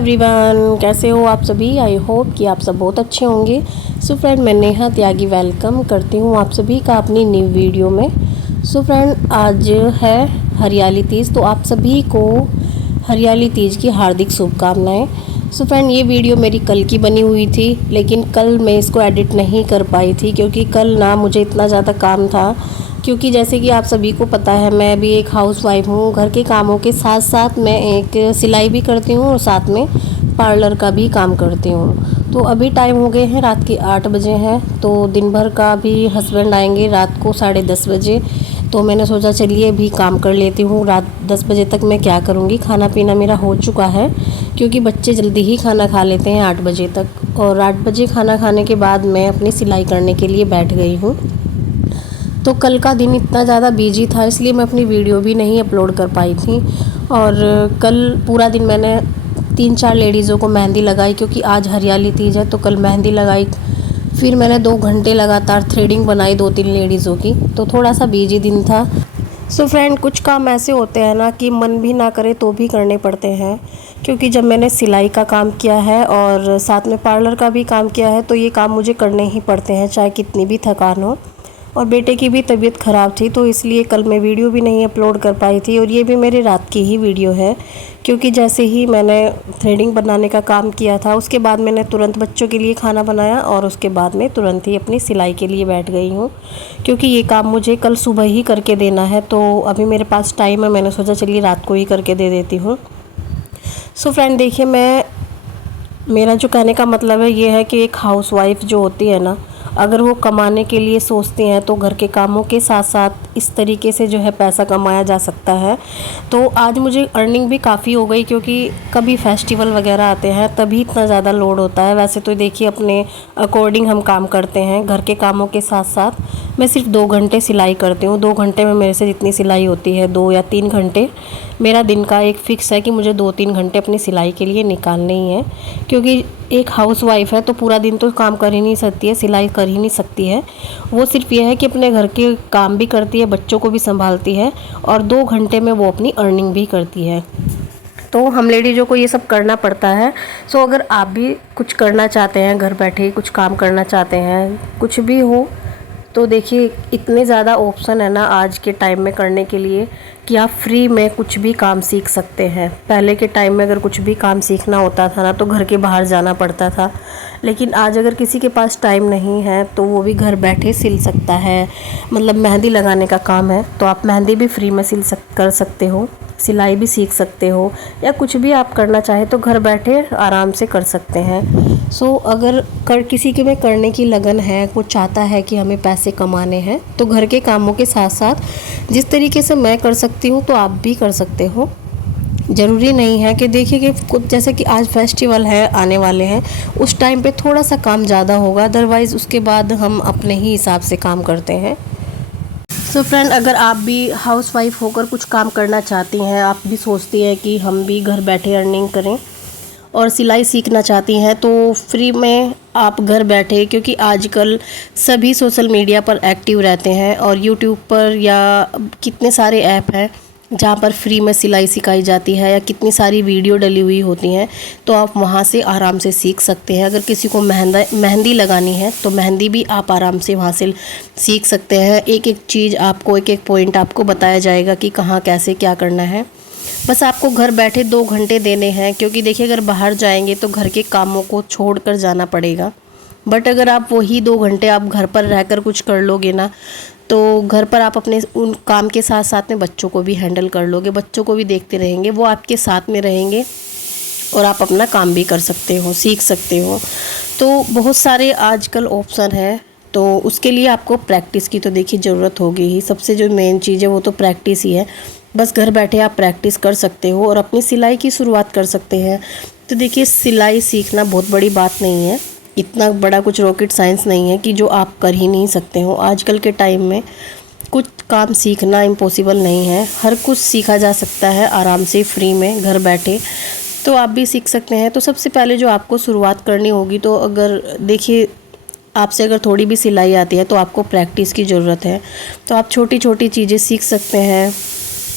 Everyone, कैसे हो आप सभी। आई होप कि आप सब बहुत अच्छे होंगे। सो फ्रेंड, मैं नेहा त्यागी वेलकम करती हूँ आप सभी का अपनी न्यू वीडियो में। सो फ्रेंड, आज है हरियाली तीज, तो आप सभी को हरियाली तीज की हार्दिक शुभकामनाएं। सो फ्रेंड, ये वीडियो मेरी कल की बनी हुई थी, लेकिन कल मैं इसको एडिट नहीं कर पाई थी क्योंकि कल ना मुझे इतना ज़्यादा काम था। क्योंकि जैसे कि आप सभी को पता है, मैं भी एक हाउसवाइफ हूँ। घर के कामों के साथ साथ मैं एक सिलाई भी करती हूँ और साथ में पार्लर का भी काम करती हूँ। तो अभी टाइम हो गए हैं, रात के 8 बजे हैं। तो दिन भर का भी हस्बैंड आएंगे रात को 10:30 बजे। तो मैंने सोचा चलिए अभी काम कर लेती हूँ। रात 10 बजे तक मैं क्या करूँगी, खाना पीना मेरा हो चुका है क्योंकि बच्चे जल्दी ही खाना खा लेते हैं 8 बजे तक। और 8 बजे खाना खाने के बाद मैं अपनी सिलाई करने के लिए बैठ गई हूँ। तो कल का दिन इतना ज़्यादा बिजी था, इसलिए मैं अपनी वीडियो भी नहीं अपलोड कर पाई थी। और कल पूरा दिन मैंने 3-4 लेडीज़ों को मेहंदी लगाई क्योंकि आज हरियाली तीज है। तो कल मेहंदी लगाई, फिर मैंने 2 घंटे लगातार थ्रेडिंग बनाई 2-3 लेडीज़ों की। तो थोड़ा सा बिजी दिन था। सो फ्रेंड, कुछ काम ऐसे होते हैं ना कि मन भी ना करे तो भी करने पड़ते हैं। क्योंकि जब मैंने सिलाई का काम किया है और साथ में पार्लर का भी काम किया है, तो ये काम मुझे करने ही पड़ते हैं चाहे कितनी भी थकान हो। और बेटे की भी तबीयत ख़राब थी, तो इसलिए कल मैं वीडियो भी नहीं अपलोड कर पाई थी। और ये भी मेरी रात की ही वीडियो है क्योंकि जैसे ही मैंने थ्रेडिंग बनाने का काम किया था, उसके बाद मैंने तुरंत बच्चों के लिए खाना बनाया और उसके बाद मैं तुरंत ही अपनी सिलाई के लिए बैठ गई हूँ क्योंकि ये काम मुझे कल सुबह ही करके देना है। तो अभी मेरे पास टाइम है, मैंने सोचा चलिए रात को ही करके दे देती हूँ। सो फ्रेंड देखिए, मेरा जो कहने का मतलब है ये है कि एक हाउसवाइफ जो होती है ना, अगर वो कमाने के लिए सोचती हैं तो घर के कामों के साथ साथ इस तरीके से जो है पैसा कमाया जा सकता है। तो आज मुझे अर्निंग भी काफ़ी हो गई क्योंकि कभी फेस्टिवल वगैरह आते हैं तभी इतना ज़्यादा लोड होता है। वैसे तो देखिए अपने अकॉर्डिंग हम काम करते हैं। घर के कामों के साथ साथ मैं सिर्फ 2 घंटे सिलाई करती हूँ। 2 घंटे में मेरे से जितनी सिलाई होती है, 2 या 3 घंटे मेरा दिन का एक फ़िक्स है कि मुझे 2-3 घंटे अपनी सिलाई के लिए निकालने ही है। क्योंकि एक हाउसवाइफ है तो पूरा दिन तो काम कर ही नहीं सकती है, सिलाई कर ही नहीं सकती है। वो सिर्फ ये है कि अपने घर के काम भी करती है, बच्चों को भी संभालती है और 2 घंटे में वो अपनी अर्निंग भी करती है। तो हम लेडीज़ों को ये सब करना पड़ता है। सो अगर आप भी कुछ करना चाहते हैं, घर बैठे ही कुछ काम करना चाहते हैं, कुछ भी हो, तो देखिए इतने ज़्यादा ऑप्शन है ना आज के टाइम में करने के लिए कि आप फ्री में कुछ भी काम सीख सकते हैं। पहले के टाइम में अगर कुछ भी काम सीखना होता था ना तो घर के बाहर जाना पड़ता था, लेकिन आज अगर किसी के पास टाइम नहीं है तो वो भी घर बैठे सिल सकता है। मतलब मेहंदी लगाने का काम है तो आप मेहंदी भी फ्री में कर सकते हो, सिलाई भी सीख सकते हो, या कुछ भी आप करना चाहे तो घर बैठे आराम से कर सकते हैं। सो अगर किसी के में करने की लगन है, वो चाहता है कि हमें पैसे कमाने हैं, तो घर के कामों के साथ साथ जिस तरीके से मैं कर सकती हूँ तो आप भी कर सकते हो। ज़रूरी नहीं है कि देखिए कि कुछ जैसे कि आज फेस्टिवल है आने वाले हैं, उस टाइम पे थोड़ा सा काम ज़्यादा होगा, अदरवाइज़ उसके बाद हम अपने ही हिसाब से काम करते हैं। सो फ्रेंड, अगर आप भी हाउसवाइफ होकर कुछ काम करना चाहती हैं, आप भी सोचती हैं कि हम भी घर बैठे अर्निंग करें और सिलाई सीखना चाहती हैं, तो फ्री में आप घर बैठे, क्योंकि आजकल सभी सोशल मीडिया पर एक्टिव रहते हैं और यूट्यूब पर या कितने सारे ऐप हैं जहाँ पर फ्री में सिलाई सिखाई जाती है या कितनी सारी वीडियो डली हुई होती हैं, तो आप वहाँ से आराम से सीख सकते हैं। अगर किसी को मेहंदी लगानी है तो मेहंदी भी आप आराम से वहाँ से सीख सकते हैं। एक एक चीज़ आपको, एक एक पॉइंट आपको बताया जाएगा कि कहाँ कैसे क्या करना है। बस आपको घर बैठे 2 घंटे देने हैं, क्योंकि देखिए अगर बाहर जाएंगे तो घर के कामों को छोड़ कर जाना पड़ेगा। बट अगर आप वही 2 घंटे आप घर पर रहकर कुछ कर लोगे ना, तो घर पर आप अपने उन काम के साथ साथ में बच्चों को भी हैंडल कर लोगे, बच्चों को भी देखते रहेंगे, वो आपके साथ में रहेंगे और आप अपना काम भी कर सकते हो, सीख सकते हो। तो बहुत सारे आजकल ऑप्शन है, तो उसके लिए आपको प्रैक्टिस की तो देखिए ज़रूरत होगी ही। सबसे जो मेन चीज़ है वो तो प्रैक्टिस ही है। बस घर बैठे आप प्रैक्टिस कर सकते हो और अपनी सिलाई की शुरुआत कर सकते हैं। तो देखिए सिलाई सीखना बहुत बड़ी बात नहीं है, इतना बड़ा कुछ रॉकेट साइंस नहीं है कि जो आप कर ही नहीं सकते हो। आजकल के टाइम में कुछ काम सीखना इम्पॉसिबल नहीं है, हर कुछ सीखा जा सकता है आराम से फ्री में घर बैठे। तो आप भी सीख सकते हैं। तो सबसे पहले जो आपको शुरुआत करनी होगी, तो अगर देखिए आपसे अगर थोड़ी भी सिलाई आती है तो आपको प्रैक्टिस की ज़रूरत है। तो आप छोटी छोटी चीज़ें सीख सकते हैं।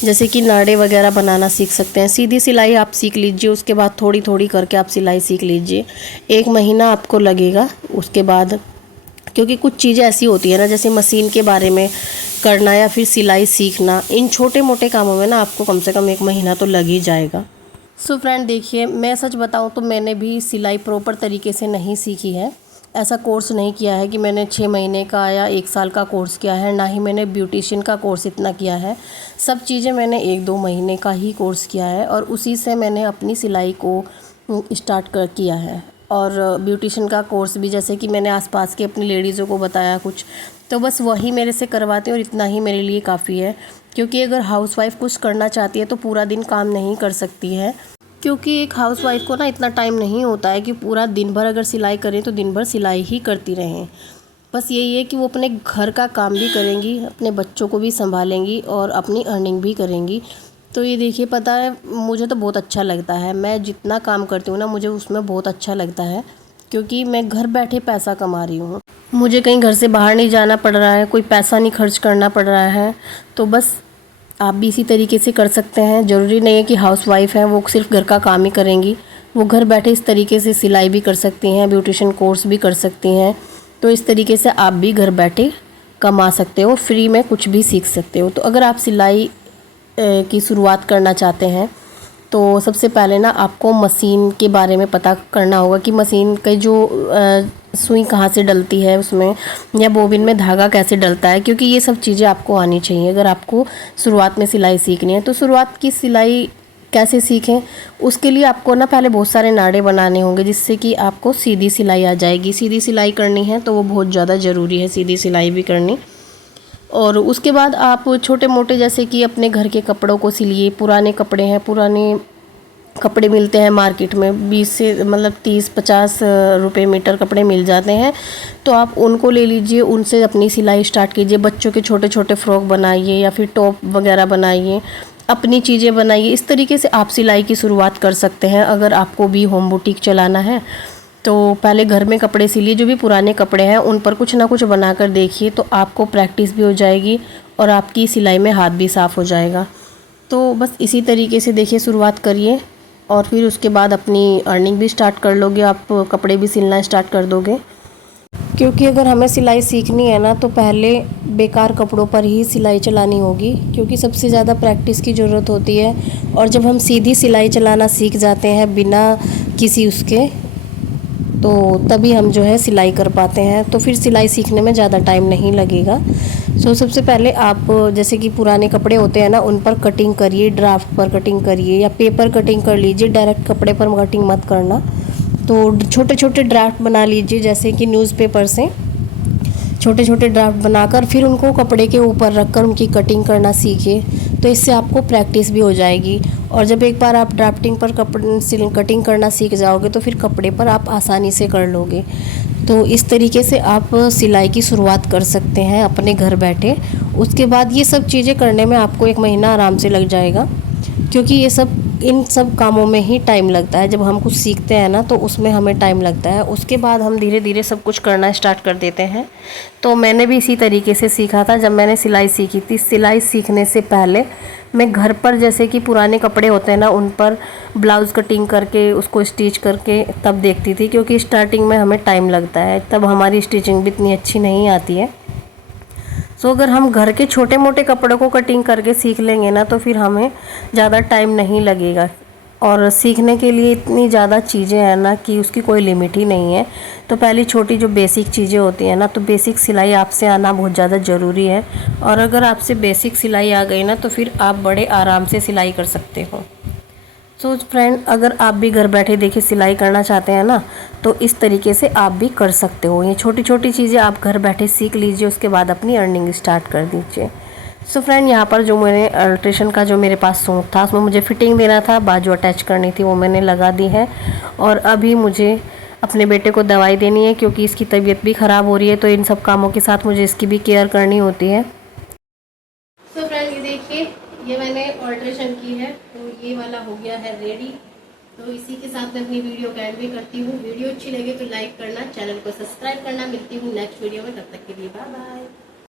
जैसे कि नाड़े वगैरह बनाना सीख सकते हैं। सीधी सिलाई आप सीख लीजिए, उसके बाद थोड़ी थोड़ी करके आप सिलाई सीख लीजिए। 1 महीना आपको लगेगा उसके बाद, क्योंकि कुछ चीज़ें ऐसी होती है ना, जैसे मशीन के बारे में करना या फिर सिलाई सीखना, इन छोटे मोटे कामों में ना आपको कम से कम 1 महीना तो लग ही जाएगा। सो फ्रेंड देखिए, मैं सच बताऊं तो मैंने भी सिलाई प्रॉपर तरीके से नहीं सीखी है। ऐसा कोर्स नहीं किया है कि मैंने 6 महीने का या 1 साल का कोर्स किया है, ना ही मैंने ब्यूटिशियन का कोर्स इतना किया है। सब चीज़ें मैंने 1-2 महीने का ही कोर्स किया है और उसी से मैंने अपनी सिलाई को स्टार्ट किया है। और ब्यूटिशियन का कोर्स भी जैसे कि मैंने आसपास के अपनी लेडीज़ों को बताया कुछ, तो बस वही मेरे से करवाते हैं और इतना ही मेरे लिए काफ़ी है। क्योंकि अगर हाउसवाइफ कुछ करना चाहती है तो पूरा दिन काम नहीं कर सकती है, क्योंकि एक हाउसवाइफ को ना इतना टाइम नहीं होता है कि पूरा दिन भर अगर सिलाई करें तो दिन भर सिलाई ही करती रहें। बस यही है कि वो अपने घर का काम भी करेंगी, अपने बच्चों को भी संभालेंगी और अपनी अर्निंग भी करेंगी। तो ये देखिए, पता है मुझे तो बहुत अच्छा लगता है, मैं जितना काम करती हूँ ना मुझे उसमें बहुत अच्छा लगता है, क्योंकि मैं घर बैठे पैसा कमा रही हूँ। मुझे कहीं घर से बाहर नहीं जाना पड़ रहा है, कोई पैसा नहीं खर्च करना पड़ रहा है। तो बस आप भी इसी तरीके से कर सकते हैं। ज़रूरी नहीं है कि हाउसवाइफ हैं वो सिर्फ घर का काम ही करेंगी, वो घर बैठे इस तरीके से सिलाई भी कर सकती हैं, ब्यूटिशियन कोर्स भी कर सकती हैं। तो इस तरीके से आप भी घर बैठे कमा सकते हो, फ्री में कुछ भी सीख सकते हो। तो अगर आप सिलाई की शुरुआत करना चाहते हैं तो सबसे पहले ना आपको मशीन के बारे में पता करना होगा कि मशीन की जो सुई कहाँ से डलती है उसमें, या बोबिन में धागा कैसे डलता है, क्योंकि ये सब चीज़ें आपको आनी चाहिए अगर आपको शुरुआत में सिलाई सीखनी है। तो शुरुआत की सिलाई कैसे सीखें, उसके लिए आपको ना पहले बहुत सारे नाड़े बनाने होंगे, जिससे कि आपको सीधी सिलाई आ जाएगी। सीधी सिलाई करनी है तो वो बहुत ज़्यादा ज़रूरी है, सीधी सिलाई भी करनी। और उसके बाद आप छोटे मोटे जैसे कि अपने घर के कपड़ों को सिलिए। पुराने कपड़े हैं, पुराने कपड़े मिलते हैं मार्केट में 20 से मतलब 30-50 रुपये मीटर कपड़े मिल जाते हैं, तो आप उनको ले लीजिए, उनसे अपनी सिलाई स्टार्ट कीजिए। बच्चों के छोटे छोटे फ्रॉक बनाइए या फिर टॉप वगैरह बनाइए, अपनी चीज़ें बनाइए। इस तरीके से आप सिलाई की शुरुआत कर सकते हैं। अगर आपको भी होम बुटीक चलाना है तो पहले घर में कपड़े सिलिए, जो भी पुराने कपड़े हैं उन पर कुछ ना कुछ बनाकर देखिए, तो आपको प्रैक्टिस भी हो जाएगी और आपकी सिलाई में हाथ भी साफ़ हो जाएगा। तो बस इसी तरीके से देखिए शुरुआत करिए और फिर उसके बाद अपनी अर्निंग भी स्टार्ट कर लोगे, आप कपड़े भी सिलना स्टार्ट कर दोगे। क्योंकि अगर हमें सिलाई सीखनी है ना तो पहले बेकार कपड़ों पर ही सिलाई चलानी होगी, क्योंकि सबसे ज़्यादा प्रैक्टिस की ज़रूरत होती है। और जब हम सीधी सिलाई चलाना सीख जाते हैं बिना किसी उसके, तो तभी हम जो है सिलाई कर पाते हैं। तो फिर सिलाई सीखने में ज़्यादा टाइम नहीं लगेगा। सो सबसे पहले आप जैसे कि पुराने कपड़े होते हैं ना उन पर कटिंग करिए, ड्राफ्ट पर कटिंग करिए या पेपर कटिंग कर लीजिए, डायरेक्ट कपड़े पर कटिंग मत करना। तो छोटे छोटे ड्राफ्ट बना लीजिए, जैसे कि न्यूज़पेपर से छोटे छोटे ड्राफ्ट बनाकर फिर उनको कपड़े के ऊपर रखकर उनकी कटिंग करना सीखिए। तो इससे आपको प्रैक्टिस भी हो जाएगी। और जब एक बार आप ड्राफ्टिंग पर कटिंग करना सीख जाओगे तो फिर कपड़े पर आप आसानी से कर लोगे। तो इस तरीके से आप सिलाई की शुरुआत कर सकते हैं अपने घर बैठे। उसके बाद ये सब चीज़ें करने में आपको 1 महीना आराम से लग जाएगा, क्योंकि ये सब इन सब कामों में ही टाइम लगता है। जब हम कुछ सीखते हैं ना तो उसमें हमें टाइम लगता है, उसके बाद हम धीरे धीरे सब कुछ करना स्टार्ट कर देते हैं। तो मैंने भी इसी तरीके से सीखा था। जब मैंने सिलाई सीखी थी, सिलाई सीखने से पहले मैं घर पर जैसे कि पुराने कपड़े होते हैं ना उन पर ब्लाउज़ कटिंग करके उसको स्टिच करके तब देखती थी, क्योंकि स्टार्टिंग में हमें टाइम लगता है, तब हमारी स्टिचिंग भी इतनी अच्छी नहीं आती है। सो अगर हम घर के छोटे मोटे कपड़ों को कटिंग करके सीख लेंगे ना तो फिर हमें ज़्यादा टाइम नहीं लगेगा। और सीखने के लिए इतनी ज़्यादा चीज़ें हैं ना कि उसकी कोई लिमिट ही नहीं है। तो पहली छोटी जो बेसिक चीज़ें होती हैं ना, तो बेसिक सिलाई आपसे आना बहुत ज़्यादा ज़रूरी है। और अगर आपसे बेसिक सिलाई आ गई ना तो फिर आप बड़े आराम से सिलाई कर सकते हो। सो फ्रेंड, अगर आप भी घर बैठे देखिए सिलाई करना चाहते हैं ना तो इस तरीके से आप भी कर सकते हो। ये छोटी छोटी चीज़ें आप घर बैठे सीख लीजिए, उसके बाद अपनी अर्निंग स्टार्ट कर दीजिए। सो फ्रेंड, यहाँ पर जो मैंने अल्ट्रेशन का जो मेरे पास सूट था उसमें मुझे फिटिंग देना था, बाजू अटैच करनी थी, वो मैंने लगा दी है। और अभी मुझे अपने बेटे को दवाई देनी है, क्योंकि इसकी तबीयत भी ख़राब हो रही है, तो इन सब कामों के साथ मुझे इसकी भी केयर करनी होती है। तो फ्रेंड, ये देखिए, ये मैंने ऑल्ट्रेशन की है, तो ये वाला हो गया है रेडी। तो इसी के साथ मैं अपनी वीडियो का एंड भी करती हूँ। वीडियो अच्छी लगे तो लाइक करना, चैनल को सब्सक्राइब करना। मिलती हूँ नेक्स्ट वीडियो में, तब तक के लिए बाय बाय।